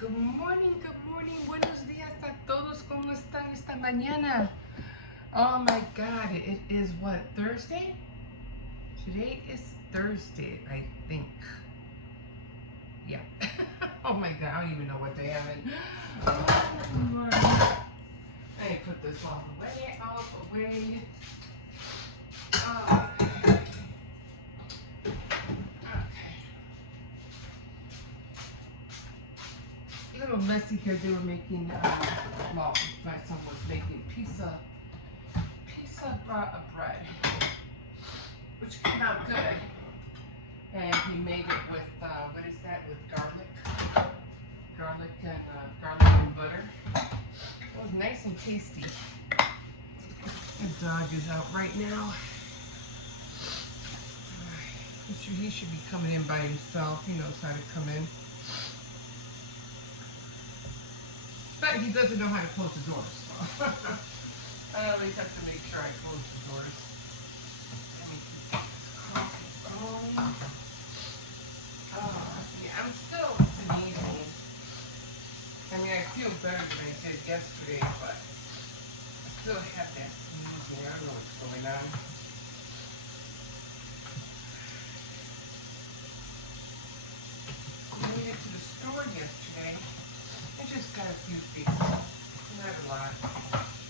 Good morning, buenos días a todos, ¿cómo están esta mañana? Oh my God, it is what, Thursday? Today is Thursday, I think. Yeah. Oh my God, I don't even know what day I'm in. Oh, Lord. Let me put this all away. Oh. A little messy here. They were making, well, my son was making pizza bread, which came out good. And he made it with, what is that, with garlic and butter. It was nice and tasty. The dog is out right now. He should be coming in by himself. He knows how to come in. But he doesn't know how to close the doors. So. I always have to make sure I close the doors. Let me keep this coffee going. Yeah, I'm still sneezing. I mean, I feel better than I did yesterday, but I still have that sneezing. I don't know what's going on. I made it to the store yesterday. I just got a few things. Not a lot.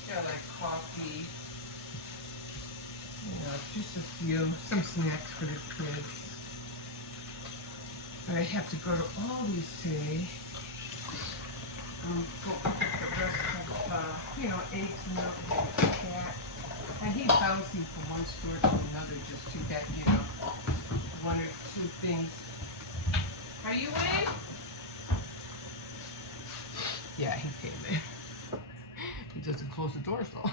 Got like coffee. You know, just a few. Some snacks for the kids. But I have to go to Aldi's today. Go pick the rest of, eggs, milk, things like that. And he's bouncing from one store to another just to get, one or two things. Are you in? Yeah, he came in. He doesn't close the doors though.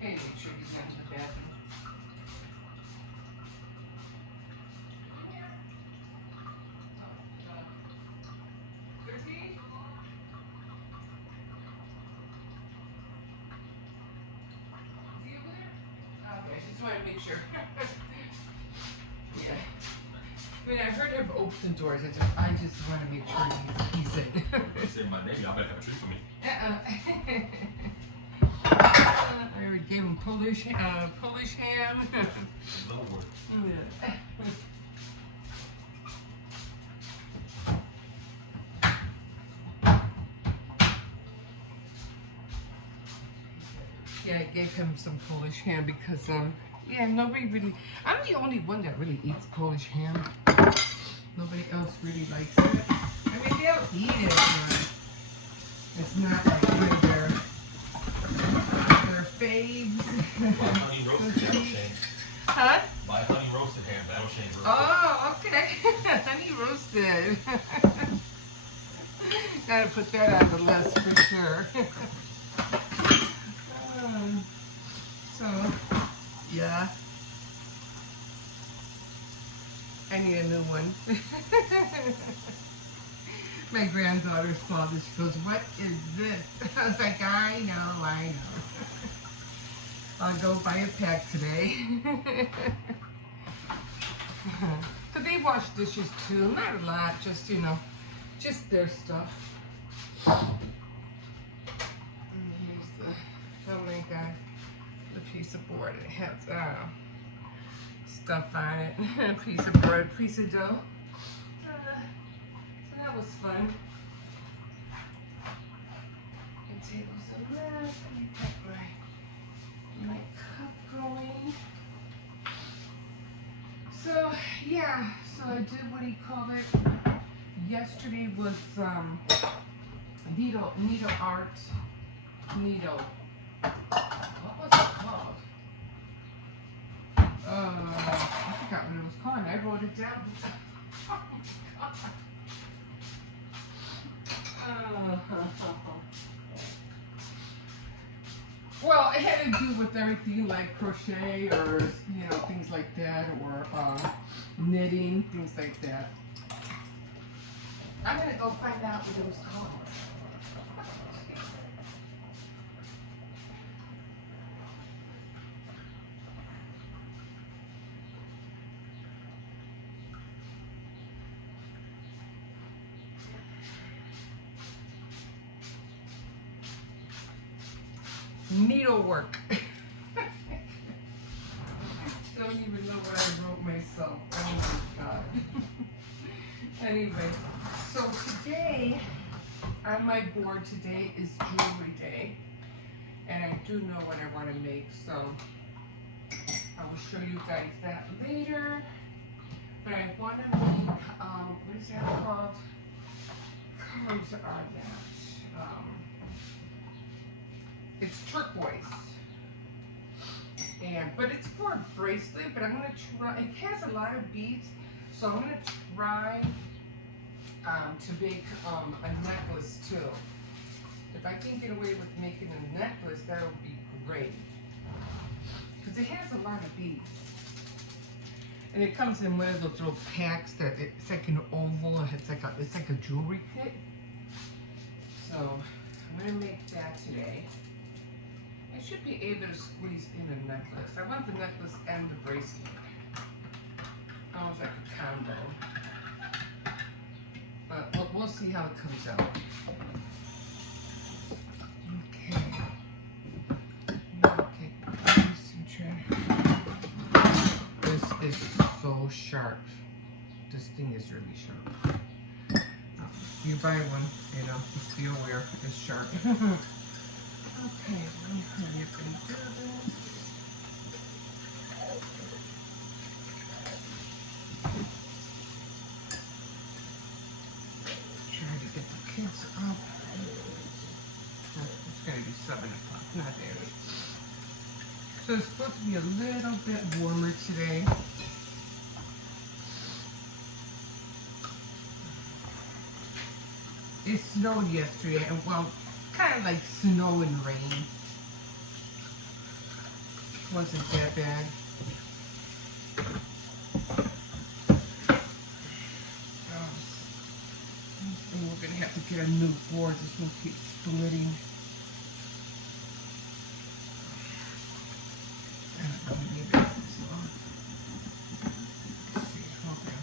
Hey, make sure he's not in the bathroom. Make sure. Yeah. I mean, I heard him open the doors. I just want to make sure he's in. You said my name, y'all better have a treat for me. I already gave him Polish ham. Lord. Yeah. Yeah, I gave him some Polish ham because, nobody really, I'm the only one that really eats Polish ham. Nobody else really likes it. I mean, they'll eat it, but it's not like one of their faves. Buy honey roasted ham, Shane. Huh? Buy honey roasted ham, that'll change real quick. Oh, okay. Honey roasted. Gotta put that on the list for sure. So, yeah. I need a new one. My granddaughter saw this. She goes, "What is this?" I was like, I know. I'll go buy a pack today. So they wash dishes too. Not a lot, just, just their stuff. Oh my God, the piece of board, it has stuff on it. A piece of bread, piece of dough. So that was fun. And tables of that. Let me get my cup going. So yeah, so I did what he called it. Yesterday was needle art. What was it called? I forgot what it was called. I wrote it down. Well, it had to do with everything like crochet or, things like that, or knitting, things like that. I'm going to go find out what it was called. needlework. Don't even know what I wrote myself. Oh my God. Anyway, so today, on my board today is jewelry day. And I do know what I want to make, so I will show you guys that later. But I want to make, what is that called? Colors are that? It's turquoise. But it's for a bracelet, but I'm going to try, it has a lot of beads, so I'm going to try to make a necklace too. If I can get away with making a necklace, that would be great. Because it has a lot of beads. And it comes in one of those little packs that it's like an oval, it's like a jewelry kit. So I'm going to make that today. I should be able to squeeze in a necklace. I want the necklace and the bracelet. Almost like a combo. But we'll see how it comes out. Okay. This is so sharp. This thing is really sharp. You buy one, you know, just be aware it's sharp. Okay, let me hurry up and do this. Try to get the kids up. It's going to be 7 o'clock, not 8. So it's supposed to be a little bit warmer today. It snowed yesterday, and well, kind of like snow and rain. Wasn't that bad. And we're gonna have to get a new board. This one keeps splitting. I don't know, maybe this one. Let's see, okay.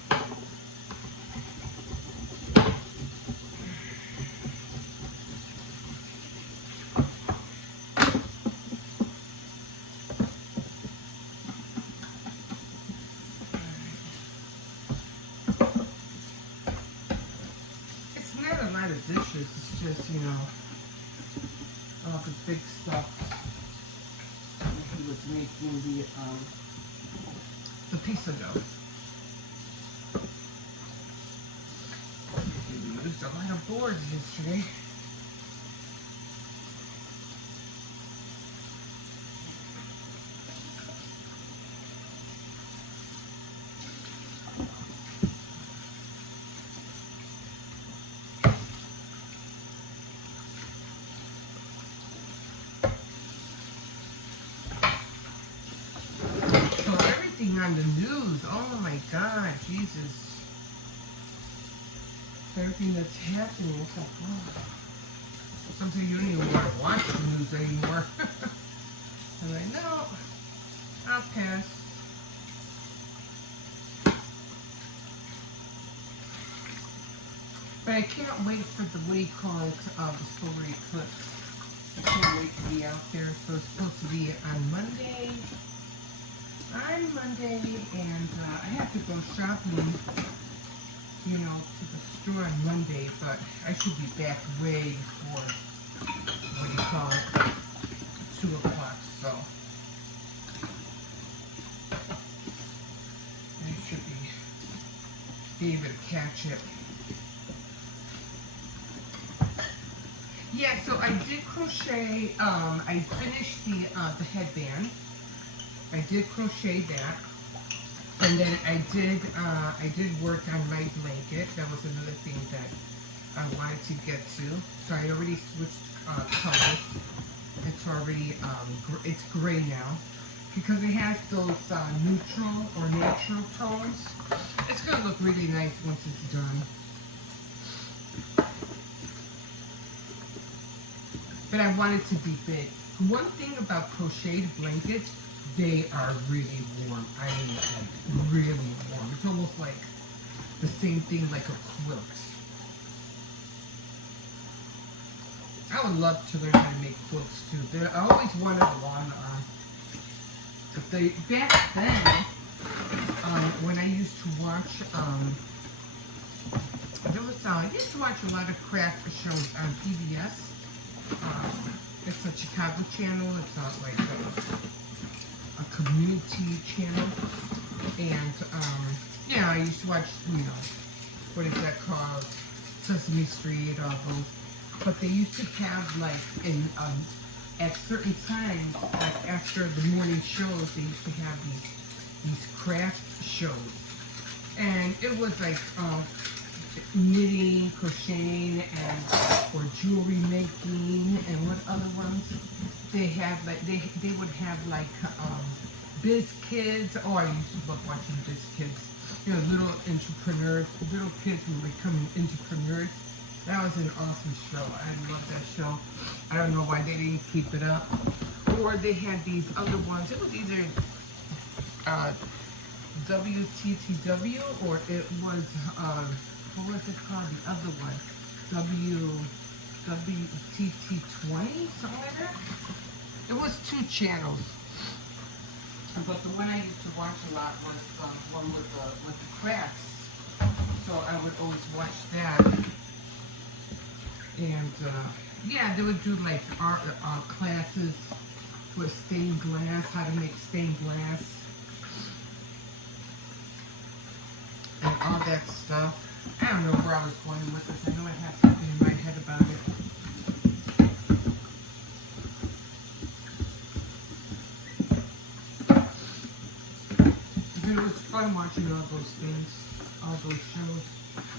Dishes, it's just, you know, all the big stuff. He was making the pizza dough. We used a lot of boards yesterday. On the news, oh my God, Jesus. Everything that's happening, it's like, oh. Sometimes you don't even want to watch the news anymore. I'm like, no, I'll pass. But I can't wait for the, what do you call it, the solar eclipse. I can't wait to be out there. So it's supposed to be on Monday. And I have to go shopping, you know, to the store on Monday, but I should be back way before, what do you call it, 2 o'clock, so I should be able to catch it. Yeah, so I did crochet, I finished the headband. I did crochet that, and then I did work on my blanket. That was another thing that I wanted to get to. So I already switched colors. It's already it's gray now because it has those neutral or natural tones. It's gonna look really nice once it's done. But I want it to be big. One thing about crocheted blankets, they are really warm. I mean, like, really warm. It's almost like the same thing like a quilt. I would love to learn how to make quilts too. I always wanted one. But back then, when I used to watch, I used to watch a lot of craft shows on PBS. It's a Chicago channel. It's like a community channel, and yeah, I used to watch. What is that called? Sesame Street, all those. But they used to have like at certain times, like after the morning shows, they used to have these craft shows, and it was like knitting, crocheting, and or jewelry making, and what other ones they had. Like they would have like Biz Kids. Oh, I used to love watching Biz Kids. Little entrepreneurs, little kids who were becoming entrepreneurs. That was an awesome show. I love that show. I don't know why they didn't keep it up. Or they had these other ones. It was either WTTW or it was, what was it called? The other one. WTT20, something like that. It was 2 channels. But the one I used to watch a lot was one with the crafts. So I would always watch that. And yeah, they would do like art classes with stained glass, how to make stained glass, and all that stuff. I don't know where I was going with this. I know I had something in my head about it. It was fun watching all those things, all those shows.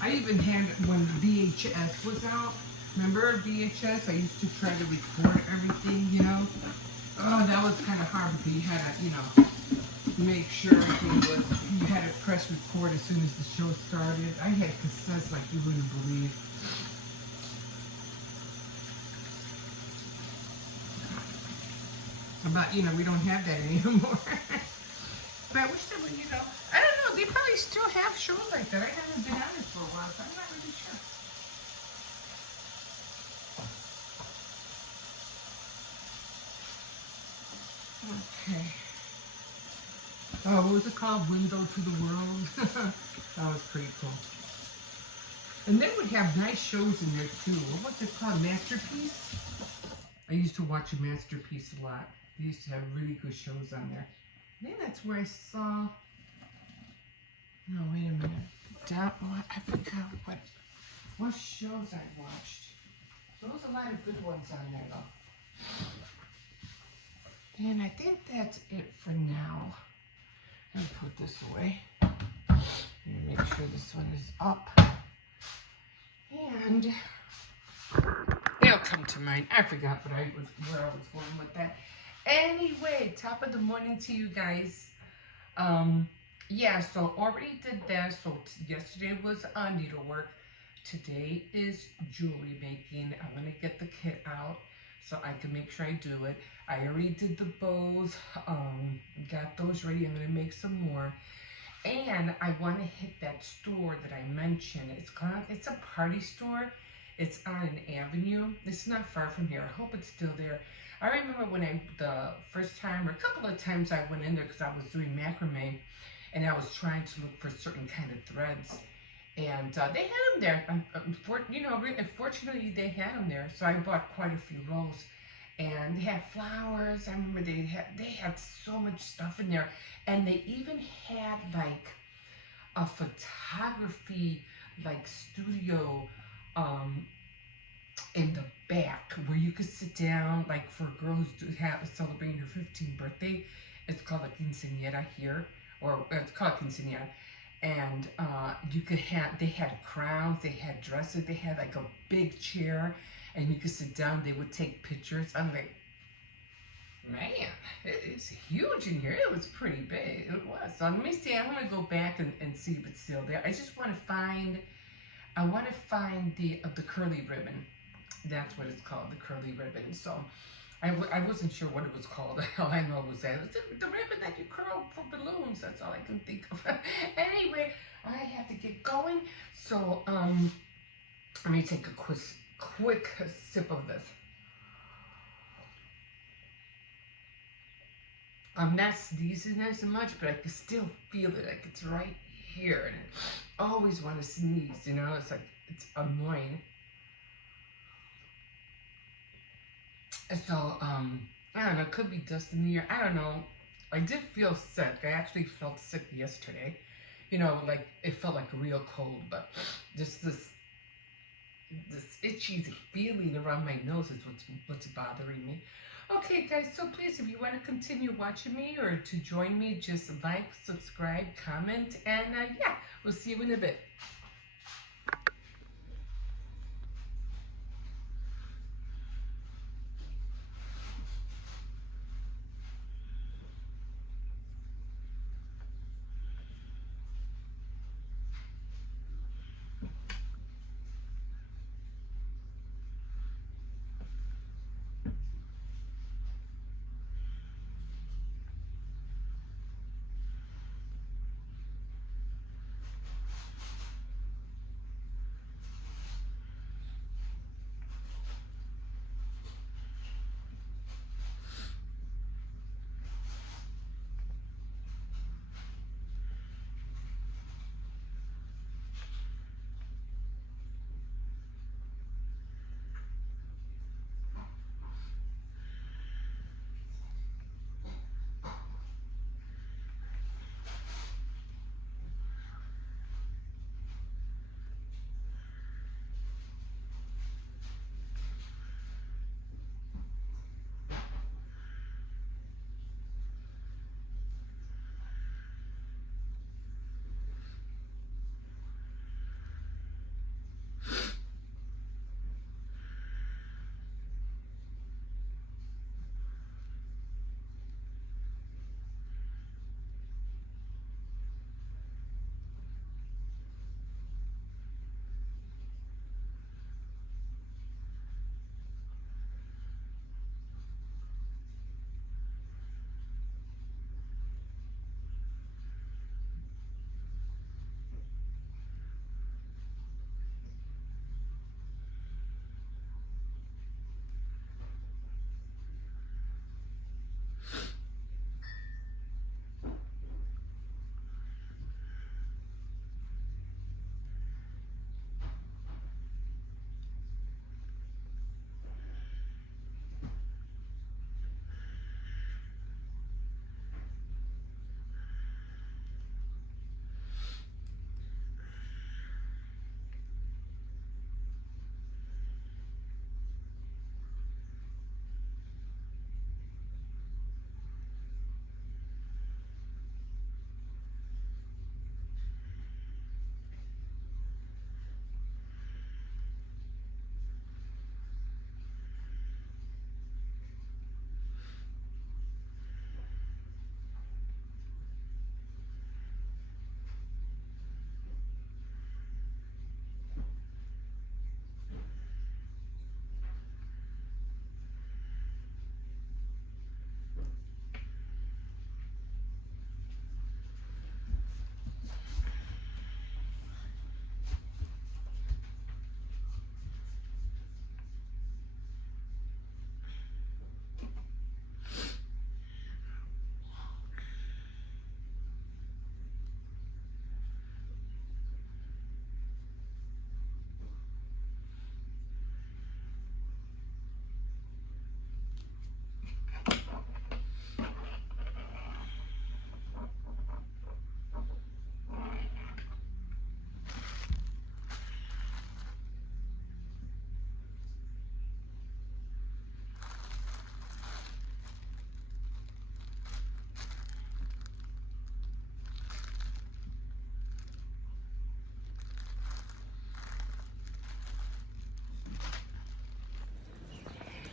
I even had, when VHS was out, remember VHS? I used to try to record everything, Oh, that was kind of hard because you had to, make sure everything was, you had to press record as soon as the show started. I had cassettes like you wouldn't believe. But, we don't have that anymore. But I wish they would, I don't know, they probably still have shows like that. I haven't been on it for a while, so I'm not really sure. Okay. Oh, what was it called? Window to the World? That was pretty cool. And they would have nice shows in there too. What was it called? Masterpiece? I used to watch a Masterpiece a lot. They used to have really good shows on there. I think that's where I saw. No, wait a minute. I forgot what shows I watched. There was a lot of good ones on there though. And I think that's it for now. Let me put this away. And make sure this one is up. And it'll come to mind. I forgot where I was going with that. Anyway, top of the morning to you guys. Yeah, so already did that. So yesterday was needlework. Today is jewelry making. I'm gonna get the kit out so I can make sure I do it. I already did the bows. Got those ready. I'm gonna make some more. And I want to hit that store that I mentioned. It's a party store. It's on an avenue. It's not far from here. I hope it's still there. I remember when the first time or a couple of times I went in there because I was doing macrame and I was trying to look for certain kind of threads. And they had them there. Unfortunately, they had them there. So I bought quite a few rolls. And they had flowers. I remember they had so much stuff in there. And they even had like a photography studio in the back where you could sit down, like for girls to have celebrating her 15th birthday. It's called a quinceañera here, or it's called quinceañera. And they had crowns, they had dresses, they had like a big chair, and you could sit down. They would take pictures. I'm like, man, it is huge in here. It was pretty big. It was. So let me see. I'm gonna go back and see if it's still there. I just want to find. I want to find the curly ribbon. That's what it's called, the curly ribbon. So I wasn't sure what it was called. All I know was that it's the ribbon that you curl for balloons. That's all I can think of. Anyway, I have to get going. So let me take a quick sip of this. I'm not sneezing as much, but I can still feel it. Like it's right here, and I always want to sneeze. You know, it's like it's annoying. So I don't know. It could be dust in the air. I don't know. I did feel sick. I actually felt sick yesterday. You know, like it felt like real cold, but just this itchy feeling around my nose is what's bothering me. Okay, guys, so please, if you want to continue watching me or to join me, just like, subscribe, comment, and yeah, we'll see you in a bit.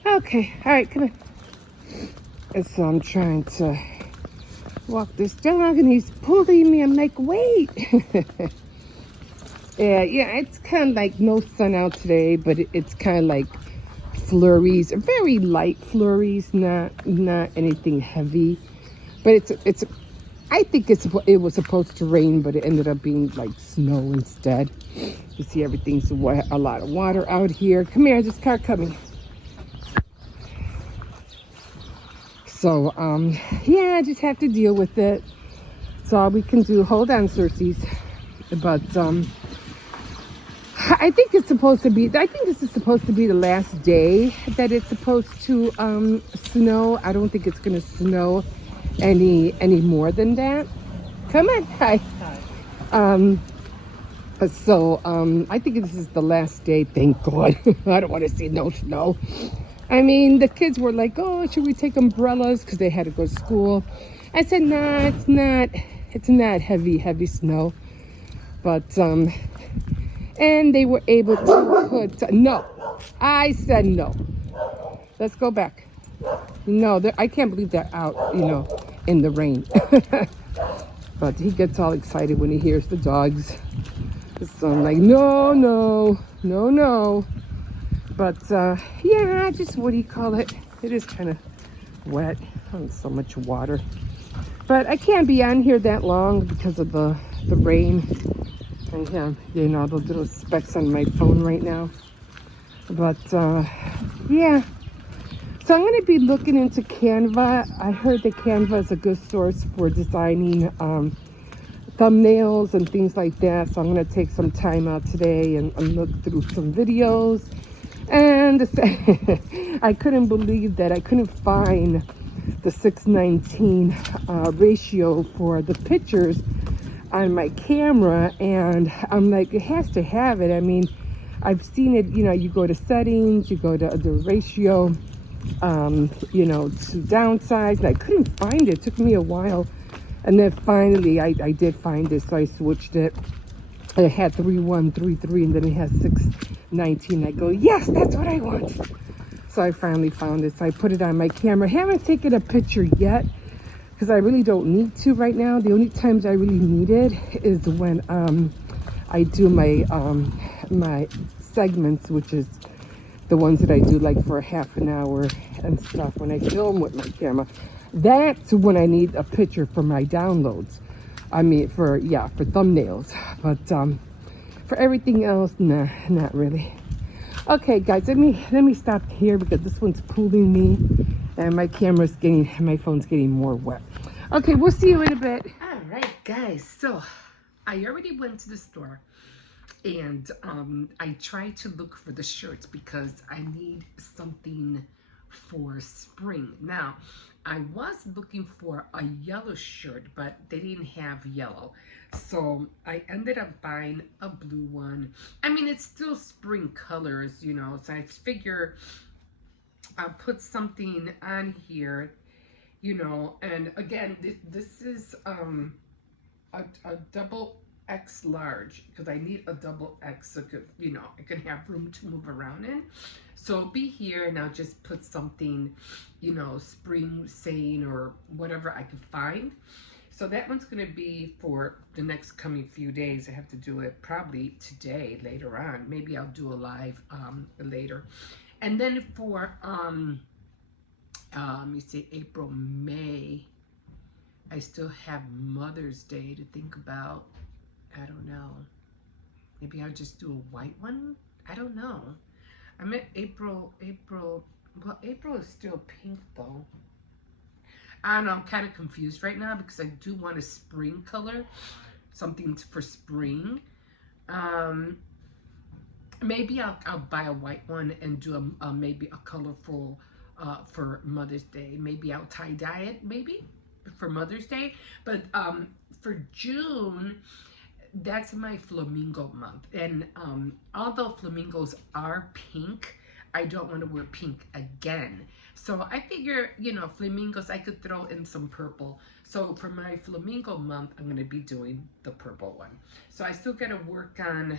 Okay, all right, come on. And so I'm trying to walk this dog, and he's pulling me. I'm like, wait. Yeah, it's kind of like no sun out today, but it's kind of like flurries, very light flurries, not anything heavy. But I think it was supposed to rain, but it ended up being like snow instead. You see everything's wet, a lot of water out here. Come here, this car coming. So, yeah, I just have to deal with it. That's all we can do. Hold on, Circes. But, I think this is supposed to be the last day that it's supposed to, snow. I don't think it's going to snow any more than that. Come on. Hi. So, I think this is the last day. Thank God. I don't want to see no snow. I mean, the kids were like, oh, should we take umbrellas? Because they had to go to school. I said, nah, it's not heavy snow. But, and they were able to put, no. I said no. Let's go back. No, I can't believe they're out, in the rain. But he gets all excited when he hears the dogs. So I'm like, no. But, yeah, just, what do you call it? It is kind of wet. Oh, so much water. But I can't be on here that long because of the rain. And, yeah, those little specks on my phone right now. But, yeah. So I'm going to be looking into Canva. I heard that Canva is a good source for designing thumbnails and things like that. So I'm going to take some time out today and look through some videos. And I couldn't believe that I couldn't find the 6:19 ratio for the pictures on my camera. And I'm like, it has to have it. I mean, I've seen it, you go to settings, you go to the ratio, to downsize. And I couldn't find it. It took me a while. And then finally I did find it. So I switched it. It had 3133 and then it has 6:19. I go, yes, that's what I want. So I finally found it. So I put it on my camera. Haven't taken a picture yet because I really don't need to right now. The only times I really need it is when I do my my segments, which is the ones that I do like for half an hour and stuff. When I film with my camera, that's when I need a picture for my downloads. I mean, for thumbnails. But for everything else, nah, not really. Okay, guys, let me stop here because this one's pulling me, and my phone's getting more wet. Okay, we'll see you in a bit. All right, guys. So I already went to the store, and I tried to look for the shirts because I need something for spring. Now, I was looking for a yellow shirt, but they didn't have yellow. So I ended up buying a blue one. I mean, it's still spring colors, so I figure I'll put something on here, and again, this is a double X large because I need a double X so I can have room to move around in. So it'll be here, and I'll just put something, spring saying or whatever I can find. So that one's going to be for the next coming few days. I have to do it probably today, later on. Maybe I'll do a live later. And then for, let me see, April, May, I still have Mother's Day to think about. I don't know. Maybe I'll just do a white one? I don't know. I'm at April, well, April is still pink though. I don't know, I'm kind of confused right now because I do want a spring color, something for spring. Maybe I'll buy a white one and do maybe a colorful for Mother's Day. Maybe I'll tie-dye it, maybe, for Mother's Day. But for June, that's my flamingo month. And although flamingos are pink, I don't want to wear pink again. So I figure, flamingos, I could throw in some purple. So for my flamingo month, I'm going to be doing the purple one. So I still got to work on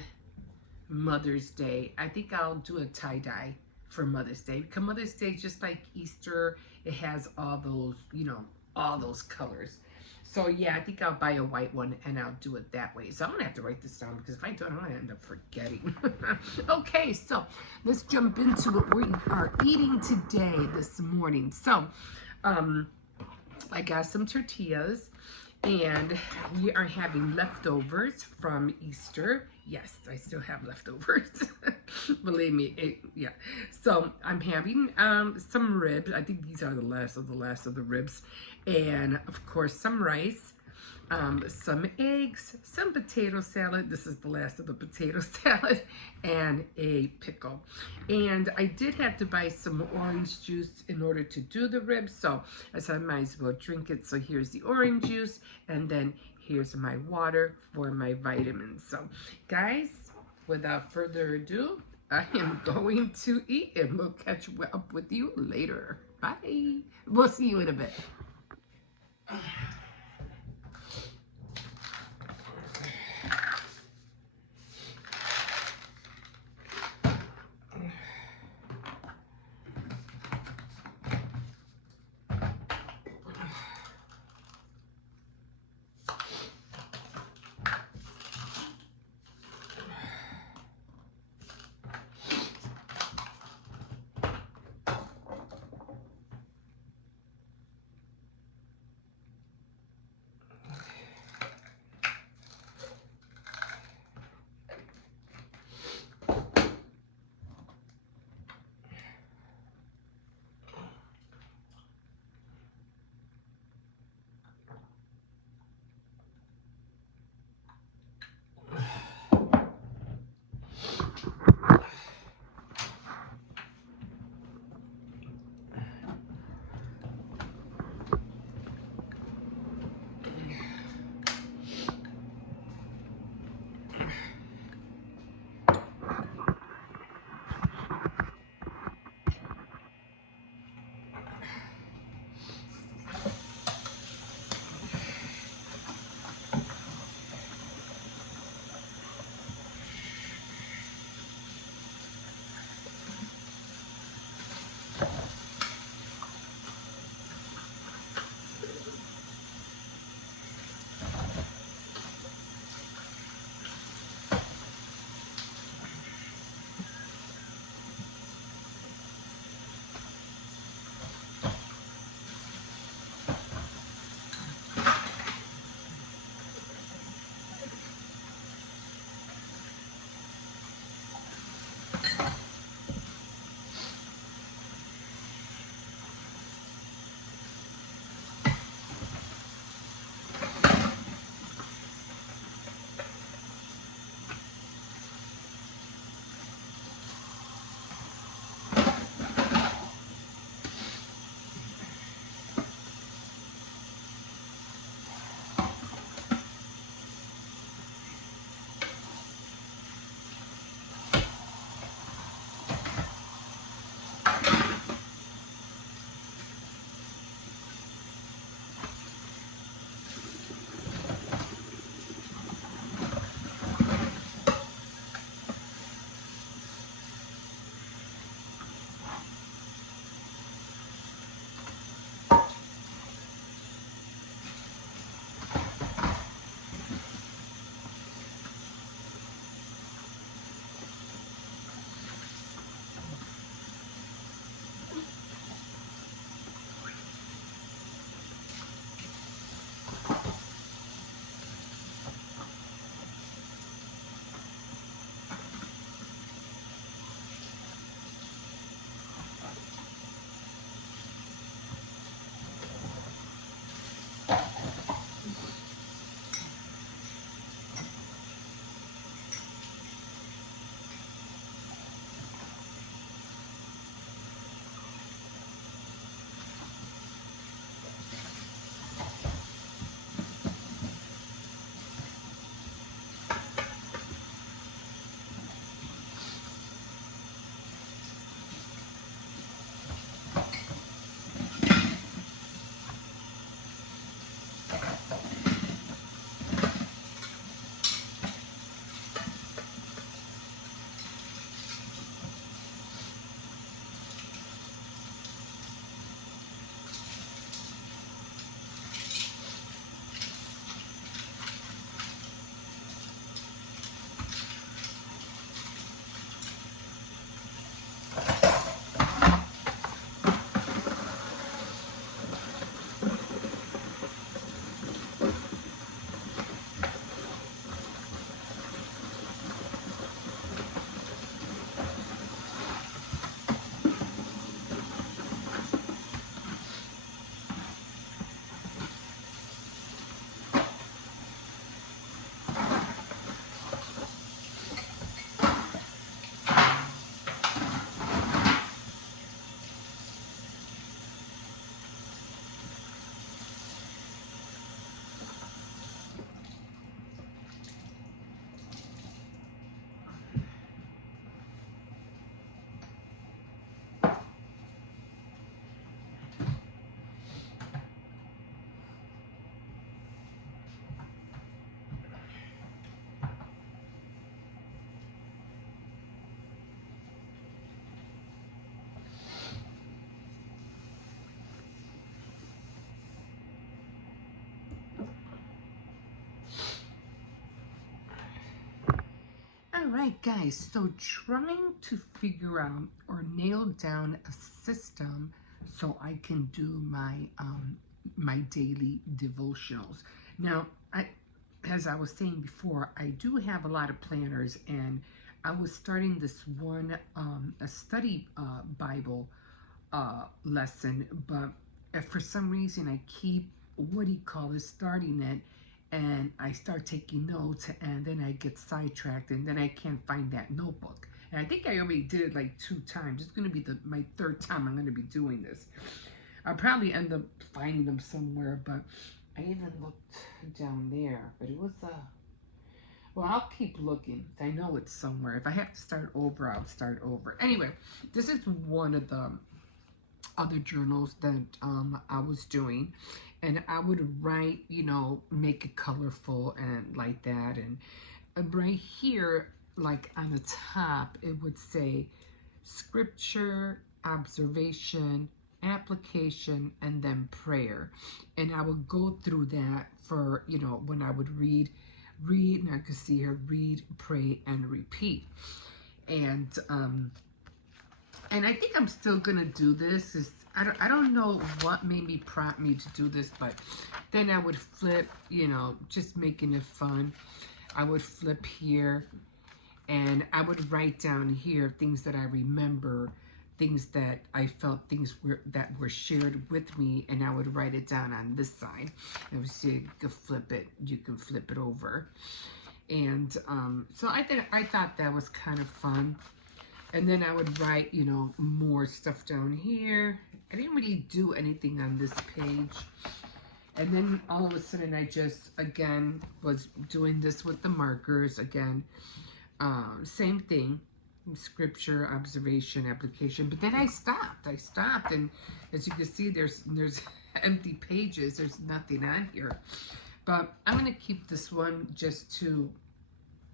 Mother's Day. I think I'll do a tie-dye for Mother's Day. Because Mother's Day is just like Easter. It has all those, all those colors. So yeah, I think I'll buy a white one and I'll do it that way. So I'm going to have to write this down because if I don't, I'm going to end up forgetting. Okay, so let's jump into what we are eating today, this morning. So I got some tortillas And we are having leftovers from Easter. Yes, I still have leftovers. Believe me, yeah. So I'm having some ribs. I think these are the last of the ribs. And of course, some rice. Some eggs, some potato salad. This is the last of the potato salad, and a pickle. And I did have to buy some orange juice in order to do the ribs, so I said I might as well drink it. So here's the orange juice, and then here's my water for my vitamins. So guys, without further ado, I am going to eat, and we'll catch up with you later. Bye. We'll see you in a bit. right, guys, so trying to figure out or nail down a system so I can do my daily devotionals. Now, as I was saying before, I do have a lot of planners, and I was starting this one a study Bible lesson, but for some reason I keep starting it, and I start taking notes, and then I get sidetracked, and then I can't find that notebook. And I think I already did it like 2 times. It's going to be my 3rd time I'm going to be doing this. I'll probably end up finding them somewhere, but I even looked down there, but it was well, I'll keep looking. I know it's somewhere. If I have to start over, I'll start over. Anyway, this is one of the other journals that I was doing, and I would write, make it colorful and like that, and right here, like on the top, it would say scripture, observation, application, and then prayer. And I would go through that for, when I would read, and I could see here, read, pray, and repeat. And I think I'm still gonna do this. I don't know what made me prompt me to do this, but then I would flip, just making it fun. I would flip here, and I would write down here things that I remember, things that I felt that were shared with me, and I would write it down on this side. And see, you can flip it over. And so I thought that was kind of fun. And then I would write, more stuff down here. I didn't really do anything on this page. And then all of a sudden I just, again, was doing this with the markers. Again, same thing, scripture, observation, application. But then I stopped, and as you can see, there's empty pages. There's nothing on here. But I'm going to keep this one just to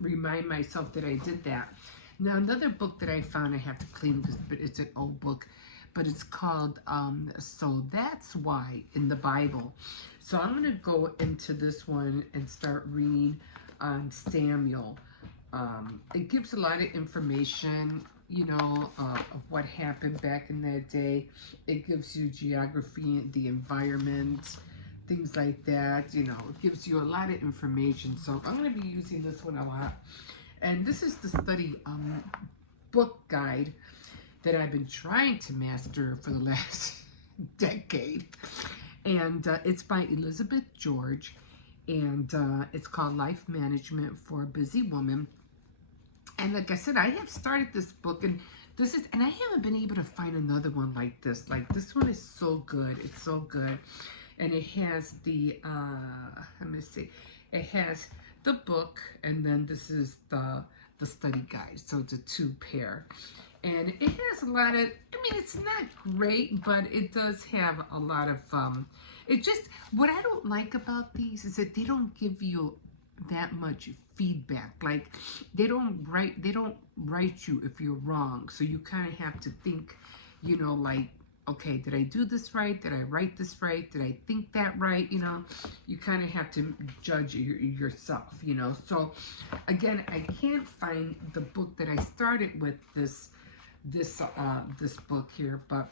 remind myself that I did that. Now, another book that I found I have to clean because it's an old book, but it's called So That's Why in the Bible. So I'm going to go into this one and start reading on Samuel. It gives a lot of information, of what happened back in that day. It gives you geography, the environment, things like that. It gives you a lot of information. So I'm going to be using this one a lot. And this is the study book guide that I've been trying to master for the last decade. And it's by Elizabeth George. And it's called Life Management for a Busy Woman. And like I said, I have started this book, and I haven't been able to find another one like this. Like, this one is so good. It's so good. And it has the, let me see, it has the book, and then this is the study guide. So it's a 2-pair. And it has a lot of, it's not great, but it does have a lot of, what I don't like about these is that they don't give you that much feedback. Like, they don't write you if you're wrong. So you kind of have to think, like, okay, did I do this right? Did I write this right? Did I think that right? You kind of have to judge yourself, So again, I can't find the book that I started with this book here, but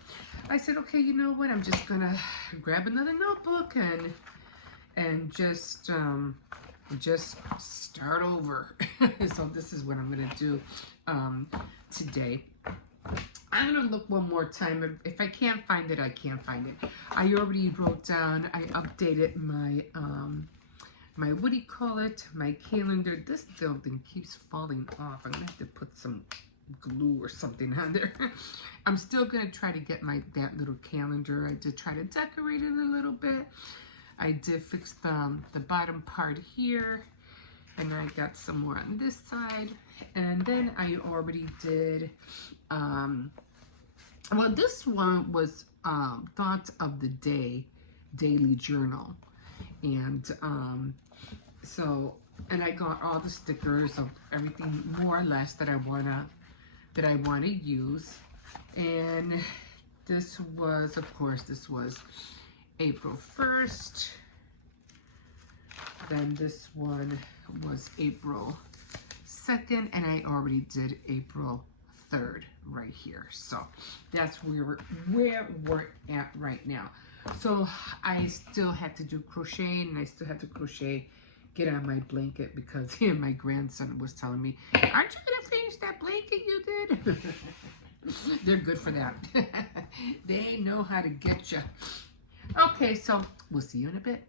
I said, okay, you know what? I'm just gonna grab another notebook and just start over. So this is what I'm gonna do today. I'm gonna look one more time. If I can't find it, I can't find it. I already wrote down, I updated my my my calendar. This thing keeps falling off. I'm gonna have to put some glue or something on there. I'm still gonna try to get that little calendar. I did try to decorate it a little bit. I did fix the bottom part here, and I got some more on this side. And then I already did, well, this one was Thoughts of the Day, Daily Journal. And and I got all the stickers of everything more or less that I wanna use. And this was, of course, April 1st. Then this one was April 2nd, and I already did April 3rd right here. So that's where we're at right now. So I still had to do crocheting, and I still had to crochet, get on my blanket, because my grandson was telling me, aren't you gonna finish that blanket you did? They're good for that. They know how to get you. Okay, so we'll see you in a bit.